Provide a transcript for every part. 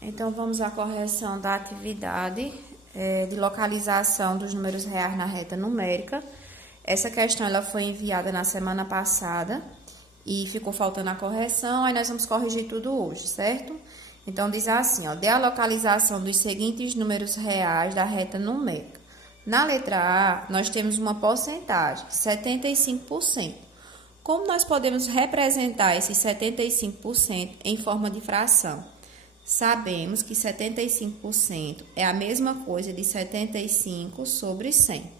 Então, vamos à correção da atividade de localização dos números reais na reta numérica. Essa questão ela foi enviada na semana passada e ficou faltando a correção, aí nós vamos corrigir tudo hoje, certo? Então, diz assim, ó, dê a localização dos seguintes números reais da reta numérica. Na letra A, nós temos uma porcentagem, 75%. Como nós podemos representar esse 75% em forma de fração? Sabemos que 75% é a mesma coisa de 75 sobre 100.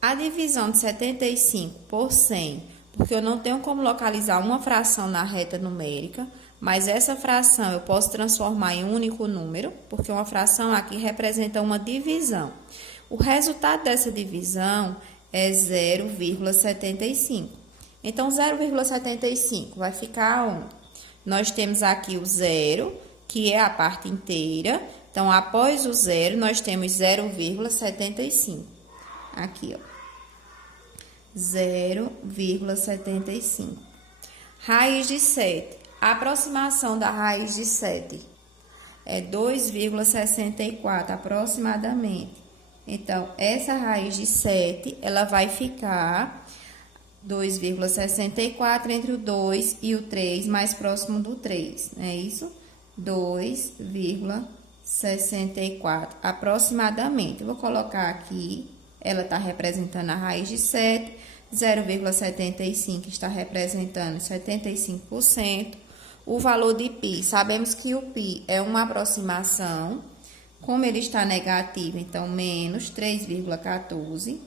A divisão de 75 por 100, porque eu não tenho como localizar uma fração na reta numérica, mas essa fração eu posso transformar em um único número, porque uma fração aqui representa uma divisão. O resultado dessa divisão é 0,75. Então, 0,75 vai ficar onde? Nós temos aqui o zero, que é a parte inteira. Então, após o zero, nós temos 0,75. Aqui, ó. 0,75. Raiz de 7. A aproximação da raiz de 7 é 2,64 aproximadamente. Então, essa raiz de 7, ela vai ficar 2,64 entre o 2 e o 3, mais próximo do 3, não é isso? 2,64 aproximadamente. Eu vou colocar aqui, ela está representando a raiz de 7, 0,75 está representando 75%. O valor de π, sabemos que o π é uma aproximação, como ele está negativo, então menos 3,14.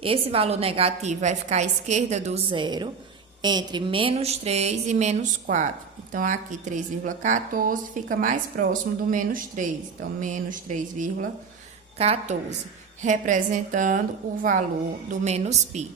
Esse valor negativo vai ficar à esquerda do zero, entre menos 3 e menos 4. Então, aqui 3,14 fica mais próximo do menos 3. Então, menos 3,14, representando o valor do menos π.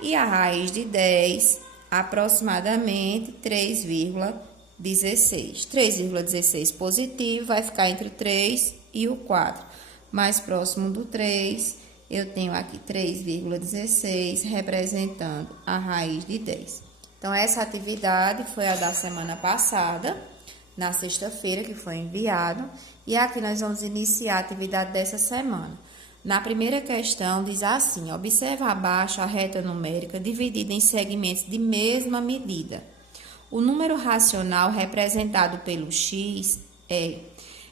E a raiz de 10, aproximadamente 3,16. 3,16 positivo vai ficar entre o 3 e o 4. Mais próximo do 3, eu tenho aqui 3,16, representando a raiz de 10. Então, essa atividade foi a da semana passada, na sexta-feira, que foi enviado. E aqui nós vamos iniciar a atividade dessa semana. Na primeira questão, diz assim, observa abaixo a reta numérica dividida em segmentos de mesma medida. O número racional representado pelo x é...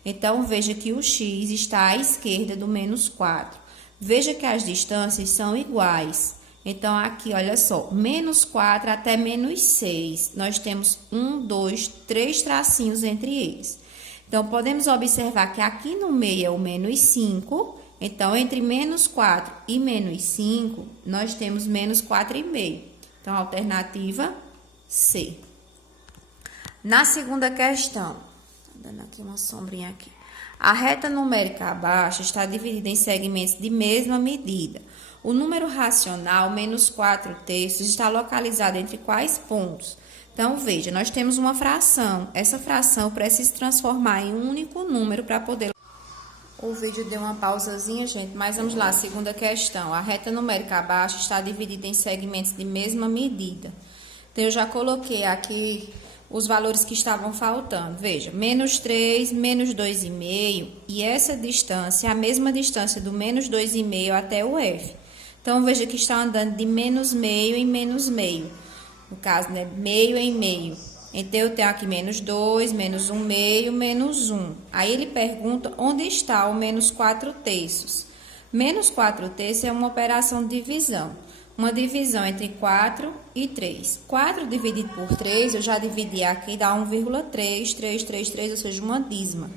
Então, veja que o x está à esquerda do menos 4. Veja que as distâncias são iguais. Então, aqui, olha só, menos 4 até menos 6. Nós temos 1, 2, 3 tracinhos entre eles. Então, podemos observar que aqui no meio é o menos 5. Então, entre menos 4 e menos 5, nós temos menos 4,5. Então, alternativa C. Na segunda questão, dando aqui uma sombrinha aqui. A reta numérica abaixo está dividida em segmentos de mesma medida. O número racional, menos 4/3, está localizado entre quais pontos? Então, veja, nós temos uma fração. Essa fração precisa transformar em um único número para poder... O vídeo deu uma pausazinha, gente, mas vamos lá, segunda questão. A reta numérica abaixo está dividida em segmentos de mesma medida. Então, eu já coloquei aqui os valores que estavam faltando. Veja, menos 3, menos 2,5, e essa distância é a mesma distância do menos 2,5 até o F. Então, veja que está andando de menos meio em menos meio. No caso, né, meio em meio. Então, eu tenho aqui menos 2, menos 1 meio, menos 1. Aí, ele pergunta onde está o menos 4/3. Menos 4/3 é uma operação de divisão. Uma divisão entre 4 e 3. 4 dividido por 3, eu já dividi aqui, dá 1,333, ou seja, uma dízima.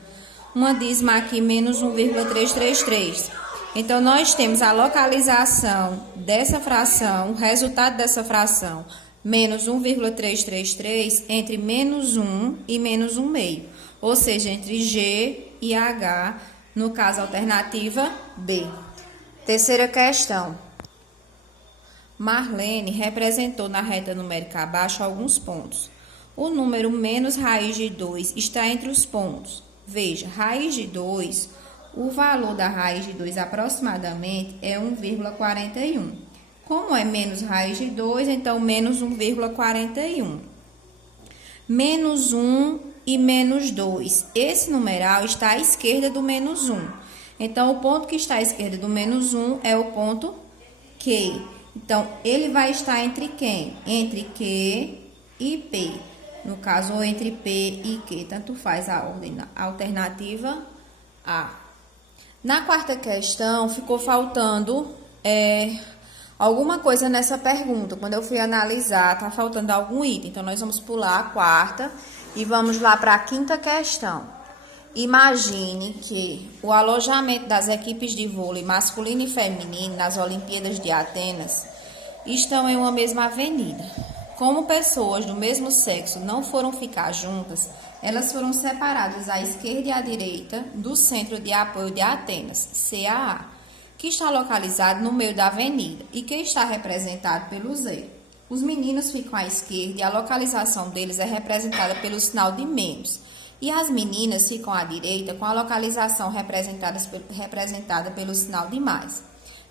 Uma dízima aqui, menos 1,333. Então, nós temos a localização dessa fração, o resultado dessa fração, menos 1,333, entre menos 1 e menos 1 meio. Ou seja, entre G e H, no caso, alternativa B. Terceira questão. Marlene representou na reta numérica abaixo alguns pontos. O número menos raiz de 2 está entre os pontos. Veja, raiz de 2, o valor da raiz de 2 aproximadamente é 1,41. Como é menos raiz de 2, então menos 1,41. Menos 1 e menos 2. Esse numeral está à esquerda do menos 1. Então, o ponto que está à esquerda do menos 1 é o ponto Q. Então, ele vai estar entre quem? Entre Q e P. No caso, ou entre P e Q. Tanto faz a ordem. Alternativa A. Na quarta questão, ficou faltando alguma coisa nessa pergunta. Quando eu fui analisar, tá faltando algum item. Então, nós vamos pular a quarta e vamos lá para a quinta questão. Imagine que o alojamento das equipes de vôlei masculino e feminino nas Olimpíadas de Atenas estão em uma mesma avenida. Como pessoas do mesmo sexo não foram ficar juntas, elas foram separadas à esquerda e à direita do Centro de Apoio de Atenas, CAA, que está localizado no meio da avenida e que está representado pelo zero. Os meninos ficam à esquerda e a localização deles é representada pelo sinal de menos. E as meninas ficam à direita com a localização representada pelo sinal de mais.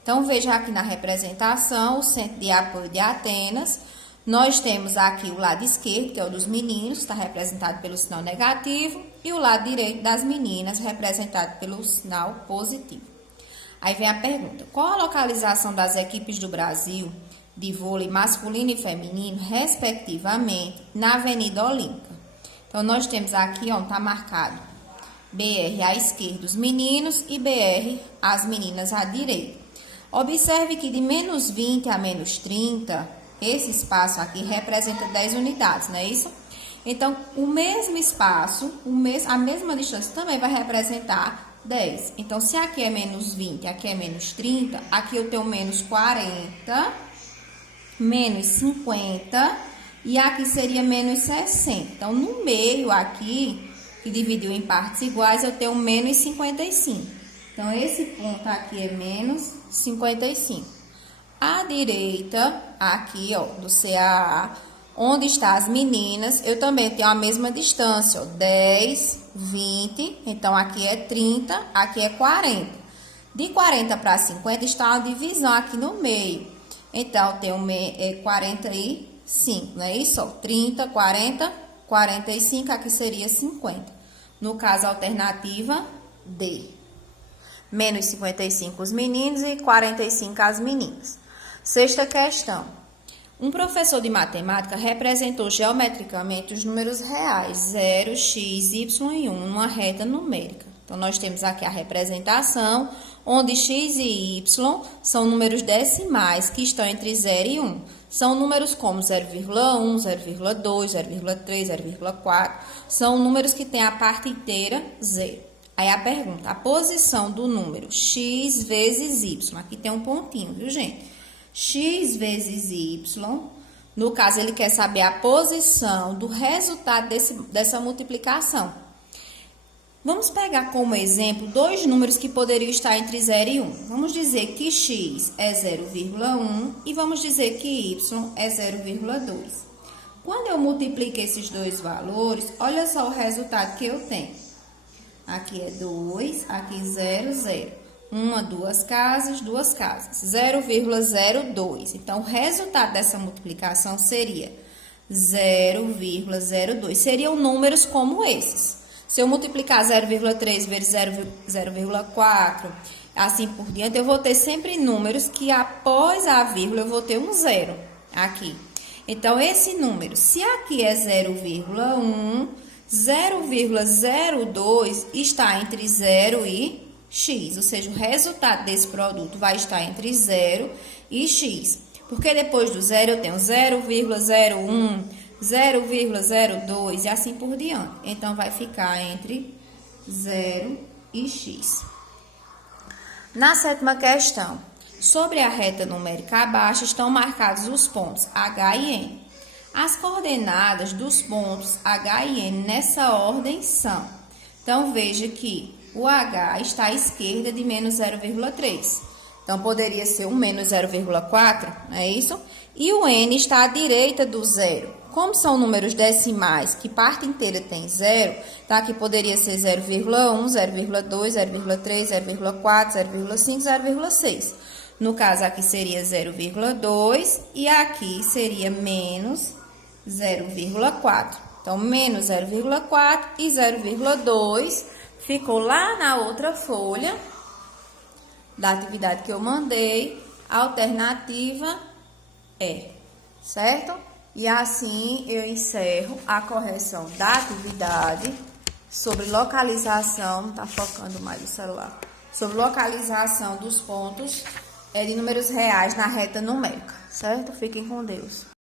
Então, veja aqui na representação o Centro de Apoio de Atenas. Nós temos aqui o lado esquerdo, que é o dos meninos, está representado pelo sinal negativo, e o lado direito das meninas, representado pelo sinal positivo. Aí vem a pergunta: qual a localização das equipes do Brasil de vôlei masculino e feminino, respectivamente, na Avenida Olímpica? Então, nós temos aqui, ó, tá marcado BR à esquerda os meninos e BR as meninas à direita. Observe que de menos 20 a menos 30, esse espaço aqui representa 10 unidades, não é isso? Então, o mesmo espaço, a mesma distância também vai representar 10. Então, se aqui é menos 20, aqui é menos 30, aqui eu tenho menos 40, menos 50... e aqui seria menos 60. Então, no meio aqui, que dividiu em partes iguais, eu tenho menos 55. Então, esse ponto aqui é menos 55. À direita, aqui, ó, do CAA, onde estão as meninas, eu também tenho a mesma distância, ó, 10, 20. Então, aqui é 30, aqui é 40. De 40 para 50 está uma divisão aqui no meio. Então, eu tenho 45, não é isso? 30, 40, 45, aqui seria 50. No caso, a alternativa D. Menos 55 os meninos e 45 as meninas. Sexta questão. Um professor de matemática representou geometricamente os números reais 0, x, y e 1 numa reta numérica. Então, nós temos aqui a representação, onde x e y são números decimais que estão entre 0 e 1. São números como 0,1, 0,2, 0,3, 0,4. São números que têm a parte inteira 0. Aí a pergunta, a posição do número x vezes y. Aqui tem um pontinho, viu, gente? X vezes y. No caso, ele quer saber a posição do resultado dessa multiplicação. Vamos pegar como exemplo dois números que poderiam estar entre 0 e 1. Vamos dizer que x é 0,1 e vamos dizer que y é 0,2. Quando eu multiplico esses dois valores, olha só o resultado que eu tenho. Aqui é 2, aqui 0, 0. Uma, duas casas, 0,02. Então, o resultado dessa multiplicação seria 0,02. Seriam números como esses. Se eu multiplicar 0,3 vezes 0,4, assim por diante, eu vou ter sempre números que após a vírgula eu vou ter um zero aqui. Então, esse número, se aqui é 0,1, 0,02 está entre 0 e x, ou seja, o resultado desse produto vai estar entre 0 e x. Porque depois do zero eu tenho 0,01, 0,02 e assim por diante. Então, vai ficar entre 0 e x. Na sétima questão, sobre a reta numérica abaixo estão marcados os pontos H e N. As coordenadas dos pontos H e N nessa ordem são. Então, veja que o H está à esquerda de menos 0,3. Então, poderia ser um menos 0,4, não é isso? E o N está à direita do zero. Como são números decimais, que parte inteira tem zero, tá? Aqui poderia ser 0,1, 0,2, 0,3, 0,4, 0,5, 0,6. No caso, aqui seria 0,2 e aqui seria menos 0,4. Então, menos 0,4 e 0,2 ficou lá na outra folha da atividade que eu mandei. A alternativa é, certo? E assim eu encerro a correção da atividade sobre localização, não tá focando mais o celular, sobre localização dos pontos de números reais na reta numérica, certo? Fiquem com Deus.